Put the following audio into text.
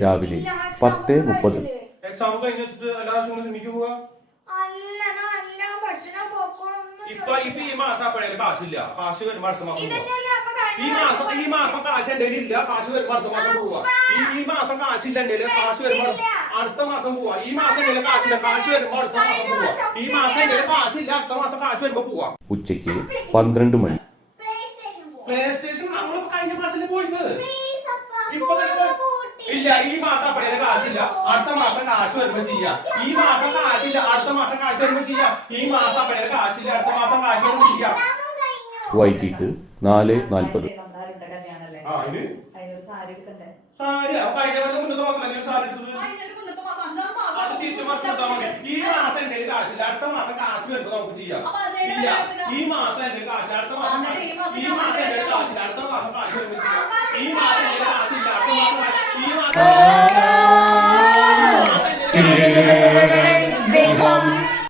രാവിലെ 10:30. എക്സാം കഴിഞ്ഞിട്ട് എല്ലാ ദിവസവും സിനിമയ്ക്ക് പോവാ? ഈ മാസം അപ്പോഴേ കാശില്ല. കാശ് വരുമ്പോ അടുത്ത മാസം ഈ മാസം കാശ് എന്റെ ഇല്ല. കാശ് വരുമ്പോ അടുത്ത മാസം പോവാ. ഈ മാസം കാശില്ല എന്റെ കാശ് വരുമ്പോ അടുത്ത മാസം പോവാ. ഈ മാസം എന്റെ കാശില്ല. കാശ് വരുമ്പോ അടുത്ത മാസം പോവാ. ഈ മാസം എന്റെ കാശില്ല. അടുത്ത മാസം കാശ് വരുമ്പോ പോവാ. ഉച്ചയ്ക്ക് 12 മണി. പ്ലേ സ്റ്റേഷൻ നമ്മളിപ്പോ കഴിഞ്ഞ മാസത്തിൽ പോയിട്ട് ഇല്ല. ഈ മാസം അപ്പഴേ കാശില്ല. അടുത്ത മാസം കാശ് വരുമ്പോ ചെയ്യാം. ഈ മാസം കാശില്ല. അടുത്ത മാസം കാശ് വരുമ്പോ ചെയ്യാം. ഈ മാസം അപ്പഴേ കാശില്ല. അടുത്ത മാസം കാശ് വരുമ്പോ ചെയ്യാം. വൈകിട്ട് 4:40. ഈ മാസം എന്റെ കാശില്ല. അടുത്ത മാസം കാശ് വരുമ്പോ നമുക്ക് ചെയ്യാം. ഇല്ല. ഈ മാസം എന്റെ കാശില്ല. അടുത്ത മാസം ഈ മാസം എന്റെ കാശില്ല. അടുത്ത മാസം കാശ് വരുമ്പോ ചെയ്യാം. ഈ മാസം എന്റെ കാശില്ല. അടുത്ത മാസം